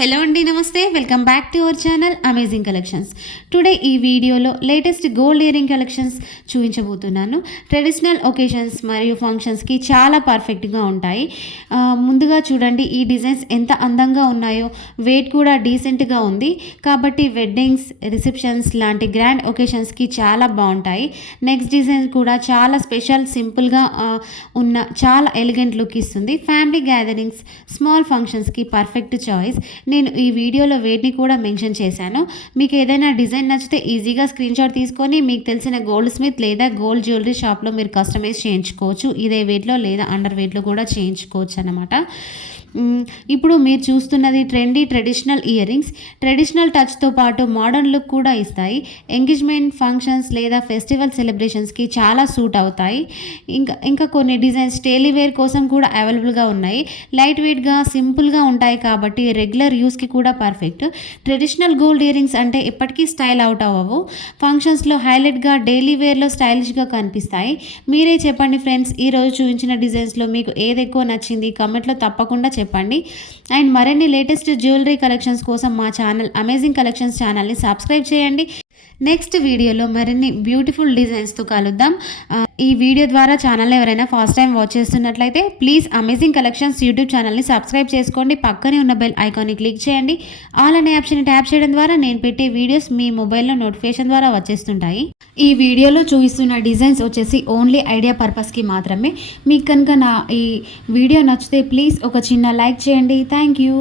Hello అండి, నమస్తే. Welcome back to our channel amazing collections. Today ఈ వీడియోలో లేటెస్ట్ గోల్డ్ ఇయరింగ్ కలెక్షన్స్ చూపించబోతున్నాను. ట్రెడిషనల్ ఒకేషన్స్ మరియు ఫంక్షన్స్కి చాలా పర్ఫెక్ట్గా ఉంటాయి. ముందుగా చూడండి, ఈ డిజైన్స్ ఎంత అందంగా ఉన్నాయో, వెయిట్ కూడా డీసెంట్గా ఉంది. కాబట్టి వెడ్డింగ్స్, రిసెప్షన్స్ లాంటి గ్రాండ్ ఒకేషన్స్కి చాలా బాగుంటాయి. నెక్స్ట్ డిజైన్ కూడా చాలా స్పెషల్, సింపుల్గా ఉన్న చాలా ఎలిగెంట్ లుక్ ఇస్తుంది. ఫ్యామిలీ గ్యాదరింగ్స్, స్మాల్ ఫంక్షన్స్కి పర్ఫెక్ట్ చాయిస్. నేను ఈ వీడియోలో వెయిట్ని కూడా మెన్షన్ చేశాను. మీకు ఏదైనా డిజైన్ నచ్చితే ఈజీగా స్క్రీన్ షాట్ తీసుకొని మీకు తెలిసిన గోల్డ్ స్మిత్ లేదా గోల్డ్ జ్యువెలరీ షాప్లో మీరు కస్టమైజ్ చేయించుకోవచ్చు. ఇదే వెయిట్లో లేదా అండర్ వెయిట్లో కూడా చేయించుకోవచ్చు అన్నమాట. ఇప్పుడు మీరు చూస్తున్నది trendy traditional earrings. Traditional టచ్తో పాటు మోడర్న్ లుక్ కూడా ఇస్తాయి. ఎంగేజ్మెంట్, ఫంక్షన్స్ లేదా ఫెస్టివల్ సెలబ్రేషన్స్కి చాలా సూట్ అవుతాయి. ఇంకా కొన్ని డిజైన్స్ డైలీ వేర్ కోసం కూడా అవైలబుల్గా ఉన్నాయి. లైట్ వెయిట్గా, సింపుల్గా ఉంటాయి కాబట్టి రెగ్యులర్ యూస్కి కూడా perfect. Traditional gold ear rings అంటే ఎప్పటికీ స్టైల్ అవుట్ అవ్వవు. ఫంక్షన్స్లో హైలైట్గా, డైలీ వేర్లో స్టైలిష్గా కనిపిస్తాయి. మీరే చెప్పండి ఫ్రెండ్స్, ఈరోజు చూపించిన డిజైన్స్లో మీకు ఏది ఎక్కువ నచ్చింది కామెంట్లో తప్పకుండా చెప్పండి. అండ్ మరిన్ని లేటెస్ట్ జ్యువెలరీ కలెక్షన్స్ కోసం మా ఛానల్ అమేజింగ్ కలెక్షన్స్ ఛానల్ని సబ్స్క్రైబ్ చేయండి. నెక్స్ట్ వీడియోలో మరిన్ని బ్యూటిఫుల్ డిజైన్స్తో కలుద్దాం. ఈ వీడియో ద్వారా ఛానల్ ఎవరైనా ఫస్ట్ టైం వాచ్ చేస్తున్నట్లయితే ప్లీజ్ అమేజింగ్ కలెక్షన్స్ యూట్యూబ్ ఛానల్ని సబ్స్క్రైబ్ చేసుకోండి. పక్కనే ఉన్న బెల్ ఐకాన్ని క్లిక్ చేయండి. ఆల్ అనే ఆప్షన్ని ట్యాప్ చేయడం ద్వారా నేను పెట్టే వీడియోస్ మీ మొబైల్లో నోటిఫికేషన్ ద్వారా వచ్చేస్తుంటాయి. ఈ వీడియోలో చూపిస్తున్న డిజైన్స్ వచ్చేసి ఓన్లీ ఐడియా పర్పస్కి మాత్రమే. మీకు కనుక నా ఈ వీడియో నచ్చితే ప్లీజ్ ఒక చిన్న లైక్ చేయండి. Thank you.